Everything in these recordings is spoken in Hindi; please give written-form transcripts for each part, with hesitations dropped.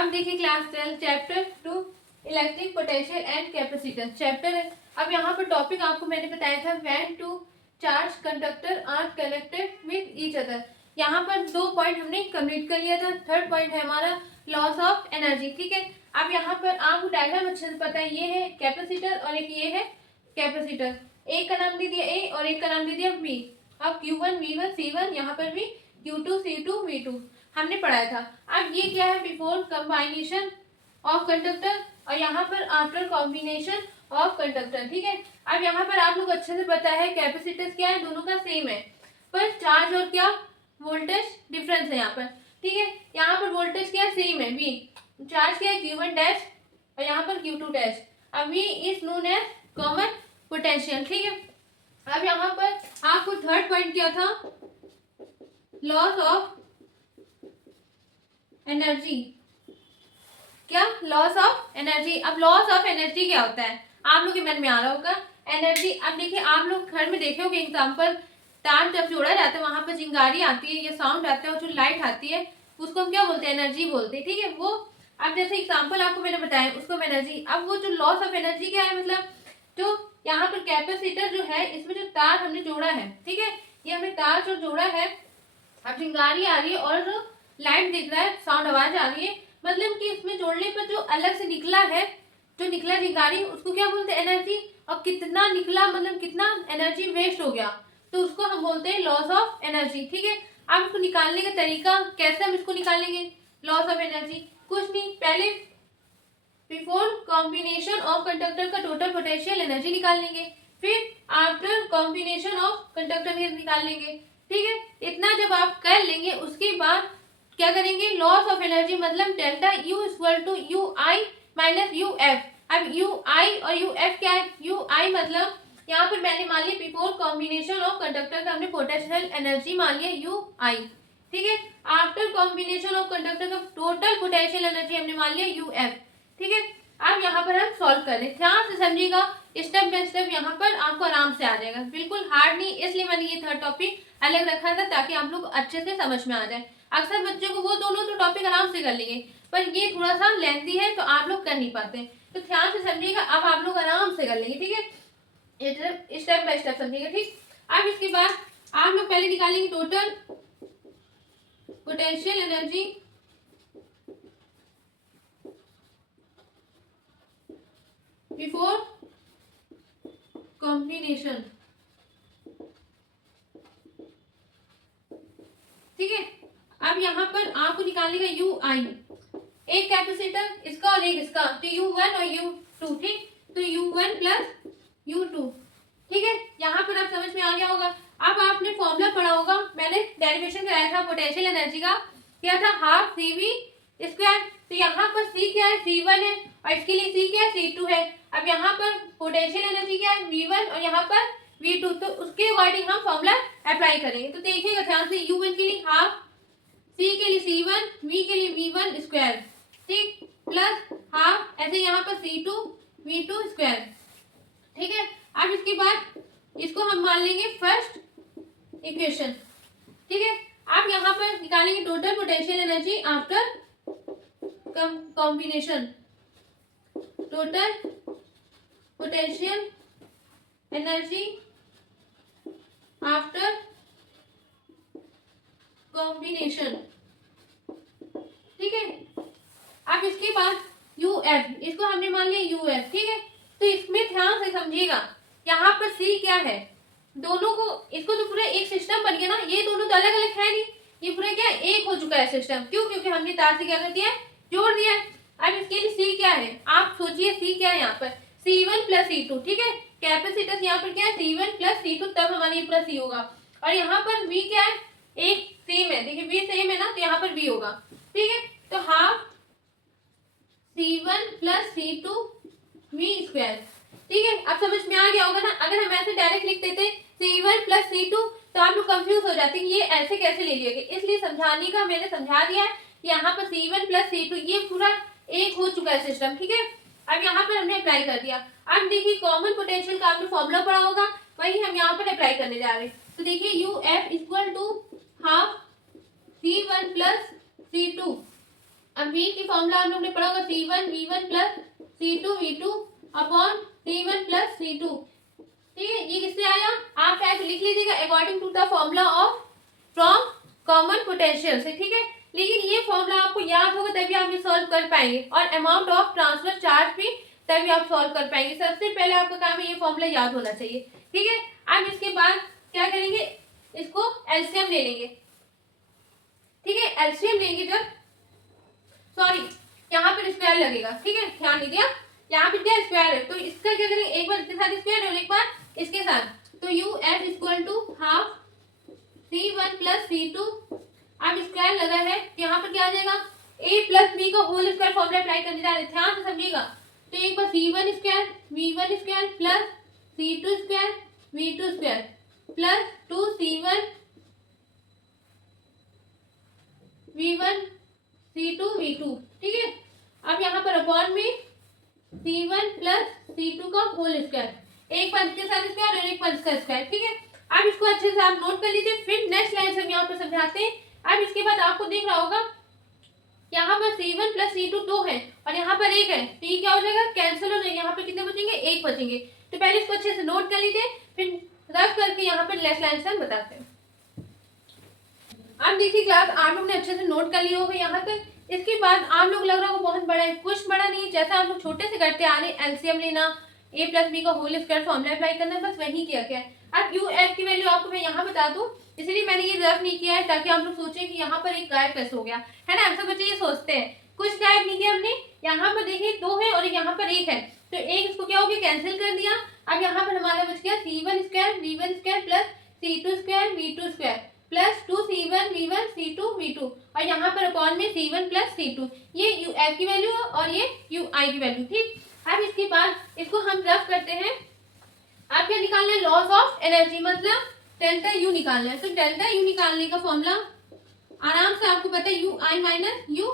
अब देखिए class 12 chapter 2 electric potential and capacitance chapter है। अब यहाँ पर टॉपिक आपको मैंने बताया था when two charge conductor are connected with each other. यहाँ पर 2 पॉइंट हमने कंप्लीट कर लिया था। थर्ड पॉइंट है हमारा लॉस ऑफ एनर्जी। ठीक है, अब यहाँ पर आपको डायग्राम अच्छे से पता है, ये है कैपेसिटर और एक ये है कैपेसिटर। एक का नाम दे दिया ए और एक का नाम दे दिया बी। अब Q1 V1 C1, यहाँ पर भी Q2 C2 V2 हमने पढ़ाया था। अब ये क्या है, बिफोर कंबाइनेशन ऑफ कंडक्टर और यहाँ पर आफ्टर कॉम्बिनेशन ऑफ कंडक्टर। ठीक है, अब यहाँ पर आप लोग अच्छे से पता है कैपेसिटेंस क्या है, दोनों का सेम है, पर चार्ज और क्या वोल्टेज डिफरेंस है यहाँ पर। ठीक है, यहाँ पर वोल्टेज क्या सेम है V, चार्ज क्या है Q1 डैश और यहाँ पर Q2 डैश। अब V is known as common potential. ठीक है, अब यहाँ पर आपको थर्ड पॉइंट क्या था, लॉस ऑफ एनर्जी। क्या, लॉस ऑफ एनर्जी। अब लॉस ऑफ एनर्जी क्या होता है आप लोग के मन में आ रहा होगा, एनर्जी। अब देखिए आप लोग घर में देखे होंगे एग्जाम्पल, तार जब जोड़ा जाता है वहां पर चिंगारी आती है या साउंड आता है और जो लाइट आती है उसको हम क्या बोलते हैं, एनर्जी बोलते हैं। ठीक है, वो अब जैसे एग्जाम्पल आपको मैंने बताया उसको हम एनर्जी। अब वो जो लॉस ऑफ एनर्जी क्या है, मतलब जो यहाँ पर कैपेसिटर जो है इसमें जो तार हमने जोड़ा है, ठीक है, ये हमने तार जो जोड़ा है, अब चिंगारी आ रही है और जो लाइट दिख रहा है, साउंड आवाज आ रही है, मतलब कि इसमें जोड़ने पर जो अलग से निकला है, जो निकला चिंगारी, उसको क्या बोलते हैं, एनर्जी। और कितना निकला मतलब कितना एनर्जी वेस्ट हो गया, तो उसको हम बोलते हैं लॉस ऑफ एनर्जी। ठीक है, अब इसको निकालने का तरीका कैसे हम इसको निकालेंगे लॉस ऑफ एनर्जी, कुछ नहीं, पहले बिफोर कॉम्बिनेशन ऑफ कंडक्टर का टोटल पोटेंशियल एनर्जी निकाल लेंगे, फिर आफ्टर कॉम्बिनेशन ऑफ कंडक्टर निकाल लेंगे। ठीक है, इतना जब आप कर लेंगे उसके बाद क्या करेंगे, लॉस ऑफ एनर्जी मतलब delta U equal to U I minus U F. अब यू आई और यू एफ क्या है, यू आई मतलब यहाँ पर मैंने मान लिया बिफोर कॉम्बिनेशन ऑफ कंडक्टर का हमने पोटेंशियल एनर्जी मान लिया यू आई। ठीक है, आफ्टर कॉम्बिनेशन ऑफ कंडक्टर का टोटल पोटेंशियल एनर्जी हमने मान लिया यू एफ। ठीक है, अब यहाँ पर हम सॉल्व कर लें, ध्यान से समझिएगा, स्टेप बाय स्टेप यहाँ पर आपको आराम से आ जाएगा, बिल्कुल हार्ड नहीं, इसलिए मैंने ये थर्ड टॉपिक अलग रखा था ताकि आप लोग अच्छे से समझ में आ जाए। अक्सर बच्चों को वो दोनों तो टॉपिक आराम से कर लेंगे, पर ये थोड़ा सा लेंथी है तो आप लोग कर नहीं पाते, तो ध्यान से समझिएगा, अब आप लोग आराम से कर लेंगे। ठीक है, स्टेप बाय स्टेप समझिएगा। ठीक, अब इसके बाद आप लोग पहले निकालेंगे total potential energy before combination. ठीक है, अब यहाँ पर आपको निकालने का यू आई, एक कैपेसिटर इसका और एक इसका, तो U1 और U2। ठीक, तो U1 प्लस U2। ठीक है, यहाँ पर आप समझ में आ गया होगा। अब आपने फॉर्मूला पढ़ा होगा, मैंने डेरिवेशन कराया था पोटेंशियल एनर्जी का, क्या था, हाफ CV स्क्वायर। तो यहाँ पर C क्या है, C1 है, और इसके लिए C क्या है, C2 है। अब यहाँ पर पोटेंशियल एनर्जी क्या है, V1 और यहाँ पर V2, तो उसके अकॉर्डिंग हम फॉर्मूला अप्लाई करेंगे। तो देखिएगा ध्यान से, U1 के लिए हाफ, C के लिए C1, V के लिए V1 स्क्वायर, ठीक, प्लस हाफ ऐसे यहाँ पर C2 V2 स्क्वायर। ठीक है, अब इसके बाद इसको हम मान लेंगे फर्स्ट इक्वेशन। ठीक है, आप यहाँ पर निकालेंगे total potential energy after combination, total potential energy after combination. ठीक है, अब इसके बाद UF, इसको हमने मान लिया UF। ठीक है, तो इसमें ध्यान से समझिएगा, यहाँ पर C क्या है, दोनों को, इसको तो पूरा एक सिस्टम बन गया ना, ये दोनों तो अलग अलग है नहीं, ये पूरा क्या एक हो चुका है सिस्टम। क्यों, क्योंकि हमने तार से क्या कर दिया है, जोड़ दिया है। अब इसके लिए C क्या है, आप सोचिए C क्या है यहाँ पर, C1 प्लस C2। ठीक है, कैपेसिटेंस यहाँ पर क्या है, C1 प्लस C2, तब हमारे ये प्लस C होगा। और यहाँ पर V क्या है, एक सेम है, देखिए V सेम है ना, तो यहाँ पर V होगा। ठीक है, तो half C1 plus C2 V square. ठीक है, अब समझ में आ गया होगा ना। अगर हम ऐसे डायरेक्ट लिख देते C1 प्लस C2 तो आप लोग कंफ्यूज हो जाते हैं, ये ऐसे कैसे ले लिया गया, इसलिए समझाने का मैंने समझा दिया है। यहाँ पर C1 प्लस C2 ये पूरा एक हो चुका है सिस्टम। ठीक है, अब यहाँ पर हमने अप्लाई कर दिया। अब देखिए कॉमन पोटेंशियल का आपने फॉर्मूला पढ़ा होगा, वही हम यहाँ पर अप्लाई करने जा रहे हैं। तो देखिए UF equal to half C1 plus C2। अब अब v की फॉर्मूला हम लोग ने पढ़ा होगा c1 v1 plus c2 v2 upon c1 plus c2। ठीक है, ये किससे आया, आप चाहे तो लिख लीजिएगा according to the formula of from common potential से। ठीक है, लेकिन ये फॉर्मूला आपको याद होगा तभी आप ये सॉल्व कर पाएंगे, और अमाउंट ऑफ ट्रांसफर चार्ज भी तभी आप सॉल्व कर पाएंगे। सबसे पहले आपका काम है ये फॉर्मूला याद होना चाहिए। ठीक है, अब इसके बाद क्या करेंगे, इसको एलसीएम ले लेंगे। ठीक है, एलसीएम लेंगे जब, सॉरी यहाँ पर स्क्वायर लगेगा। ठीक है, ध्यान दीजिए यहाँ पे क्या स्क्वायर है, तो इसका क्या करेंगे, एक बार इसके साथ स्क्वायर और एक बार इसके साथ, तो U F equal to half c1 plus c2। अब स्क्वायर लगा है तो यहाँ पर क्या आ जाएगा, a प्लस b का होल स्क्वायर फॉर्मूला अप्लाई करने जा रहे हैं, ध्यान से समझिएगा। तो एक बार c1 square v1 square plus c2 square v2 square plus 2c1 v1 c2 v2। ठीक है, अब यहाँ पर अपॉन में c1 प्लस c2 का होल स्क्वायर, एक बार इसके साथ स्क्वायर और एक बार इसका स्क्वायर। ठीक है, अब इसको अच्छे से आप नोट कर लीजिए, फिर नेक्स्ट लाइन से हम यहाँ पर समझाते हैं। अब इसके बाद आपको दिख रहा होगा यहाँ पर c1 प्लस c2 2 है और यहाँ पर 1 है, तो ये क्या हो जाएगा, कैंसिल हो जाएगा। यहाँ पर कितने बचेंगे, 1 बचेंगे। तो पहले इसको अच्छे से नोट कर लीजिए, फिर रफ करके यहाँ पर नेक्स्ट लाइन से हम बताते हैं। अब देखिए क्लास आप लोग ने अच्छे से नोट कर लिया होगा यहाँ तक। इसके बाद आप लोग लग रहा होगा बहुत बड़ा है, कुछ बड़ा नहीं, जैसा आप लोग छोटे से करते आ रहे, एलसीएम लेना, a प्लस बी का होल स्क्वायर फॉर्मूला अप्लाई करना, बस वही किया गया है। अब यू एफ की वैल्यू आपको मैं यहाँ बता दूं, इसलिए मैंने ये रफ नहीं किया है ताकि आप लोग सोचें कि यहाँ पर एक गायब कैसे हो गया है ना। सब बच्चे ये सोचते हैं, कुछ गायब नहीं किया हमने। यहाँ पर देखिए 2 है और यहाँ पर 1 है, तो एक इसको क्या हो गया, कैंसिल कर दिया। अब यहाँ पर हमारा बच गया c1 square v1 square plus c2 square v2 square plus 2c1 v1 c2 v2, और यहाँ पर अपॉन में c1 प्लस c2। ये यू एफ की वैल्यू है और ये यू आई की वैल्यू। ठीक, अब इसके बाद इसको हम रफ करते हैं। आप क्या निकालना है, लॉस ऑफ एनर्जी, मतलब डेल्टा यू निकालना है। तो डेल्टा यू निकालने का फॉर्मूला आराम से आपको पता है, you I minus U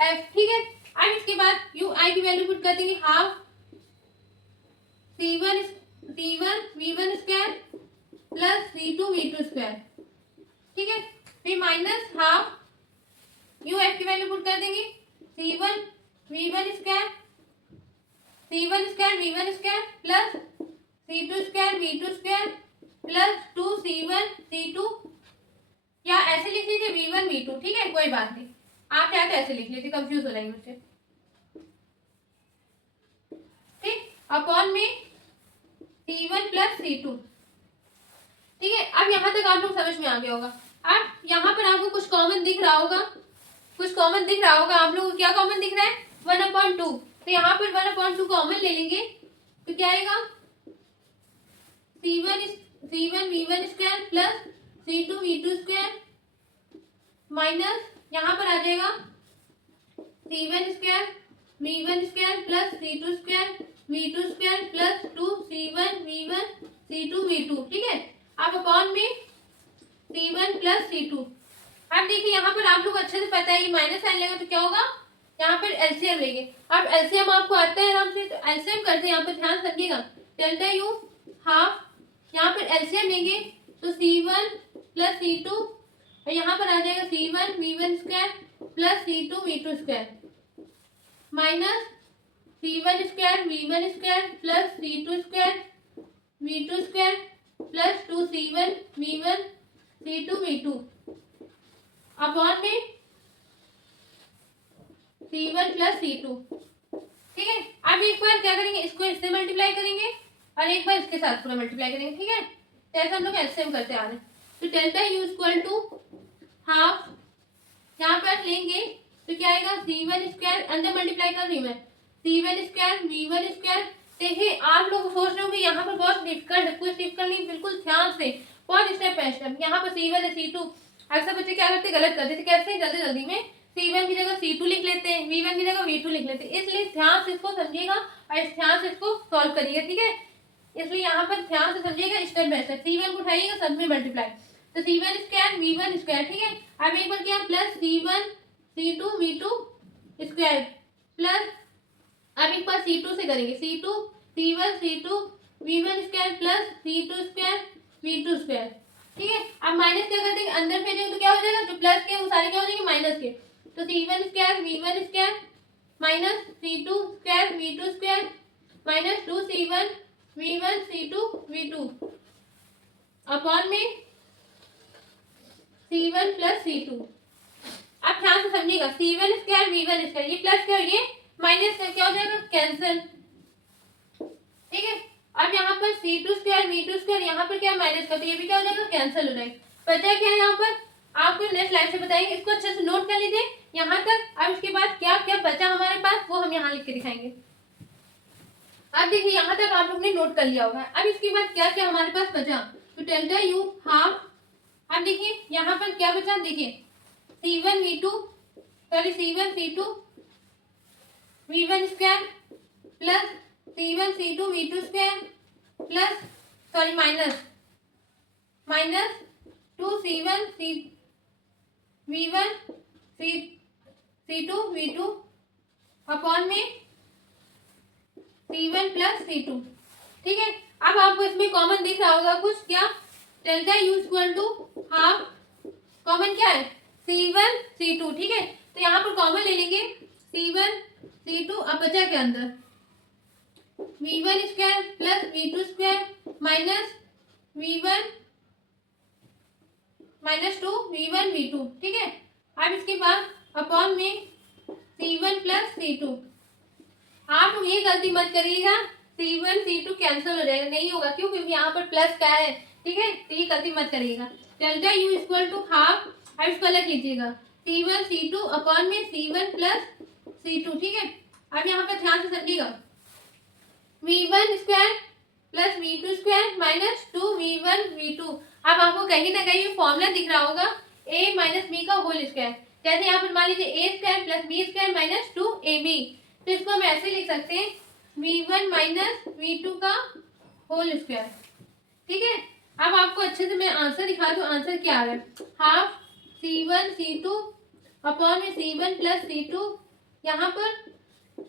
F. ठीक है, अब इसके बाद यू आई की वैल्यू पुट कर देंगे half c1 v1 square plus c2 v2 square. ठीक है, फिर माइनस हाफ यू एफ की वैल्यू पुट कर देंगे c1 v1 square v1 square plus c2 square v2 square plus 2c1 c2, या ऐसे लिख लीजिए v1 v2। ठीक है, कोई बात नहीं, आप चाहे तो ऐसे लिख लीजिए, कंफ्यूज हो जाएंगे बच्चे। ठीक, अपॉन में c1 प्लस c2। ठीक है, अब यहाँ तक आप लोग समझ में आ गया होगा। अब यहाँ पर आपको कुछ कॉमन दिख रहा होगा, आप लोगों को क्या कॉमन दिख रहा है, 1/2। तो यहाँ पर 1/2 कॉमन ले लेंगे, तो क्या आएगा, c1 v1 square plus c2 v2 square minus यहाँ पर आ जाएगा c1 square v1 square plus c2 square v2 square plus 2c1 v1 c2 v2। ठीक है, अब अपॉन में c1 प्लस c2। अब देखिए यहाँ पर आप लोग अच्छे से पता है, ये माइनस साइन लेगा तो क्या होगा, यहाँ पर एलसीएम लेंगे। अब एलसीएम आपको आता है आराम से, तो एलसीएम करते हैं। यहाँ पर ध्यान रखिएगा, डेल्टा यू हाफ, यहाँ पर एलसीएम लेंगे तो c1 प्लस c2, और यहाँ पर आ जाएगा c1 v1 square plus c2 v2 square minus c1 square v1 square plus c2 square v2 square plus 2c1 v1 c2 v2 upon में c1 प्लस c2। ठीक है, अब एक बार क्या करेंगे, इसको इससे मल्टीप्लाई करेंगे और एक बार इसके साथ पूरा मल्टीप्लाई करेंगे। ठीक है, तो ऐसा हम लोग एलसीएम करते आ रहे हैं। तो delta U equal to half, यहाँ पर लेंगे तो क्या आएगा, c1 स्क्वायर, अंदर मल्टीप्लाई कर रही हूँ मैं, c1 स्क्वायर v1 स्क्वायर। देखिए आप लोग सोच रहे हो कि यहाँ पर बहुत डिफिकल्ट है, कुछ डिफिकल्ट नहीं, बिल्कुल ध्यान से, बहुत स्टेप बाय स्टेप। यहाँ पर c1 है c2, अक्सर बच्चे क्या करते, गलत करते थे, कैसे जल्दी जल्दी में c1 की जगह c2 लिख लेते हैं, v1 की जगह v2 लिख लेते हैं। इसलिए ध्यान से इसको समझिएगा और ध्यान से इसको सॉल्व करिएगा। ठीक है, इसलिए यहाँ पर ध्यान से समझिएगा, स्टेप बाय स्टेप। c1 को उठाइएगा, सब में मल्टीप्लाई, तो c1 स्क्वायर v1 स्क्वायर। ठीक है, अब एक बार क्या, plus c1 c2 v2 square plus, अब एक बार c2 से करेंगे, c2 c1 c2 v1 square plus c2 square v2 square. ठीक है, अब माइनस क्या कर देंगे, अंदर भेजेंगे तो क्या हो जाएगा, जो प्लस के वो सारे क्या हो जाएंगे माइनस के, तो C1 square V1 square minus C2 square V2 square minus 2C1 V1 C2 V2 upon में C1 प्लस C2। अब ध्यान से समझिएगा, C1 स्क्वायर V1 स्क्वायर, ये प्लस क्या, ये माइनस क्या हो जाएगा, कैंसिल। ठीक है, अब यहाँ पर C2 स्क्वायर V2 स्क्वायर, यहाँ पर क्या माइनस का, तो ये भी क्या हो जाएगा, कैंसिल हो जाएगा। पता क्या है यहाँ पर, आपको नेक्स्ट लाइन से बताएंगे, इसको अच्छे से नोट कर लीजिए यहाँ तक। अब इसके बाद क्या क्या बचा हमारे पास वो हम यहाँ लिख के दिखाएंगे। अब देखिए यहाँ तक आप लोग ने नोट कर लिया होगा। अब इसके बाद क्या क्या हमारे पास बचा, तो डेल्टा U हाफ। अब देखिए यहाँ पर क्या बचा, देखिए C1 V2 sorry C1 C2 V1 square plus C1 C2 V2 square plus sorry minus 2C1 V1 C2 V2 upon में C1 प्लस C2। ठीक है, अब आपको इसमें कॉमन दिख रहा होगा कुछ, क्या, delta U equal to half, common क्या है, C1 C2। ठीक है, तो यहाँ पर कॉमन ले लेंगे C1 C2। अब बचा के अंदर V1 square plus V2 square minus V1 minus 2 V1 V2। ठीक है, अब इसके बाद अपॉन में C1 प्लस C2। आप लोग ये गलती मत करिएगा, C1 C2 कैंसिल हो जाएगा, नहीं होगा, क्यों, क्योंकि यहाँ पर प्लस क्या है। ठीक है, तो ये गलती मत करिएगा। Delta U equal to half, अब इसको अलग लीजिएगा, C1 C2 अपॉन में C1 प्लस C2। ठीक है, अब यहाँ पर ध्यान से समझिएगा, V1 square plus V2 square minus 2V1 V2। अब आपको कहीं ना कहीं फॉर्मूला दिख रहा होगा A माइनस B का होल स्क्वायर। जैसे यहाँ पर मान लीजिए A square plus B square minus 2AB, तो इसको हम ऐसे लिख सकते हैं V1 माइनस V2 का होल स्क्वायर। ठीक है, अब आपको अच्छे से मैं आंसर दिखा दूं, आंसर क्या आ रहा है, हाफ C1 C2 अपॉन में C1 प्लस C2, यहाँ पर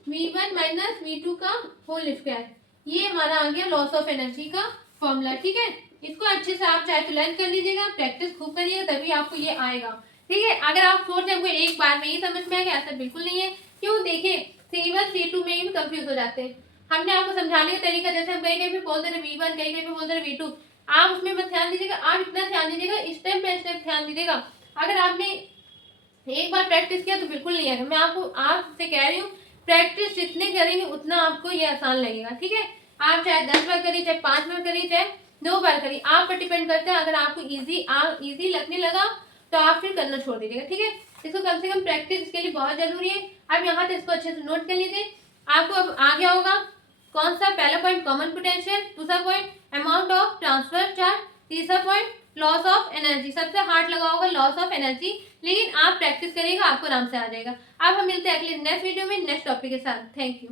V1 माइनस V2 का होल स्क्वायर। ये हमारा आ गया लॉस ऑफ एनर्जी का फॉर्मूला। ठीक है, इसको अच्छे से आप चाहे तो लर्न कर लीजिएगा, प्रैक्टिस खूब करिएगा, तभी आपको ये आएगा। ठीक है, अगर आप सोच रहे हैं एक बार में ही समझ में आ गया, ऐसा बिल्कुल नहीं है। क्यों, देखिए C1 C2 में ही कंफ्यूज हो जाते हैं। हमने आपको समझाने का तरीका, जैसे हम कहीं कहीं पे बोलते रहे V1, कहीं कहीं पे बोलते रहे V2, आप उसमें मत ध्यान दीजिएगा, आप इतना ध्यान दीजिएगा, स्टेप बाय स्टेप ध्यान दीजिएगा। अगर आपने एक बार प्रैक्टिस किया तो बिल्कुल नहीं आएगा। मैं आपसे कह रही हूँ, प्रैक्टिस जितने करेंगे उतना आपको ये आसान लगेगा। ठीक है, आप चाहे 10 बार करिए, चाहे 5 बार करिए, चाहे 2 बार करिए, आप पर डिपेंड करता है। अगर आपको इजी लगने लगा तो आप फिर करना छोड़ दीजिएगा। ठीक है, इसको कम से कम प्रैक्टिस इसके लिए बहुत जरूरी है। अब यहाँ तक इसको अच्छे से नोट कर लीजिए। आपको अब आ गया होगा कौन सा, पहला पॉइंट कॉमन पोटेंशियल, दूसरा point amount of transfer charge, तीसरा पॉइंट लॉस ऑफ एनर्जी। सबसे हार्ड लगा होगा लॉस ऑफ एनर्जी, लेकिन आप प्रैक्टिस करिएगा, आपको आराम से आ जाएगा। अब हम मिलते हैं अगले नेक्स्ट वीडियो में नेक्स्ट टॉपिक के साथ। Thank you.